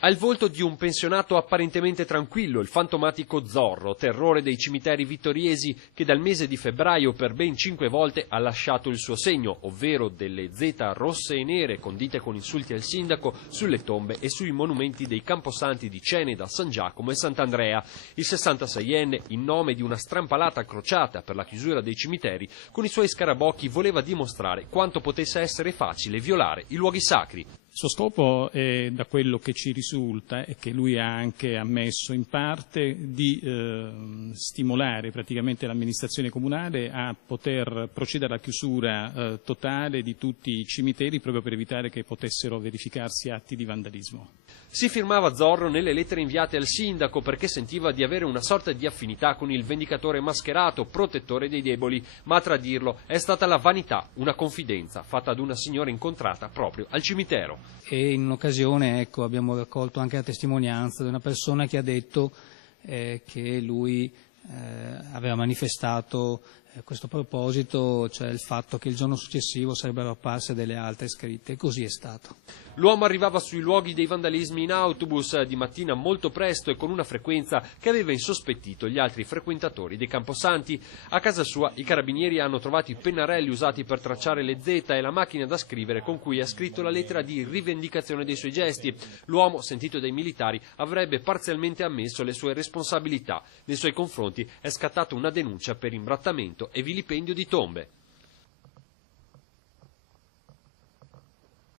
Ha il volto di un pensionato apparentemente tranquillo, il fantomatico Zorro, terrore dei cimiteri vittoriesi che dal mese di febbraio per ben 5 volte ha lasciato il suo segno, ovvero delle Z rosse e nere condite con insulti al sindaco sulle tombe e sui monumenti dei camposanti di Ceneda, San Giacomo e Sant'Andrea. Il 66enne, in nome di una strampalata crociata per la chiusura dei cimiteri, con i suoi scarabocchi voleva dimostrare quanto potesse essere facile violare i luoghi sacri. Il suo scopo è, da quello che ci risulta e che lui ha anche ammesso in parte, di stimolare praticamente l'amministrazione comunale a poter procedere alla chiusura totale di tutti i cimiteri proprio per evitare che potessero verificarsi atti di vandalismo. Si firmava Zorro nelle lettere inviate al sindaco perché sentiva di avere una sorta di affinità con il vendicatore mascherato, protettore dei deboli, ma a tradirlo è stata la vanità, una confidenza fatta ad una signora incontrata proprio al cimitero. E in un'occasione abbiamo raccolto anche la testimonianza di una persona che ha detto che lui aveva manifestato a questo proposito, cioè il fatto che il giorno successivo sarebbero apparse delle altre scritte, e così è stato. L'uomo arrivava sui luoghi dei vandalismi in autobus di mattina molto presto e con una frequenza che aveva insospettito gli altri frequentatori dei camposanti. A casa sua i carabinieri hanno trovato i pennarelli usati per tracciare le Z e la macchina da scrivere con cui ha scritto la lettera di rivendicazione dei suoi gesti. L'uomo, sentito dai militari, avrebbe parzialmente ammesso le sue responsabilità. Nei suoi confronti è scattata una denuncia per imbrattamento e vilipendio di tombe.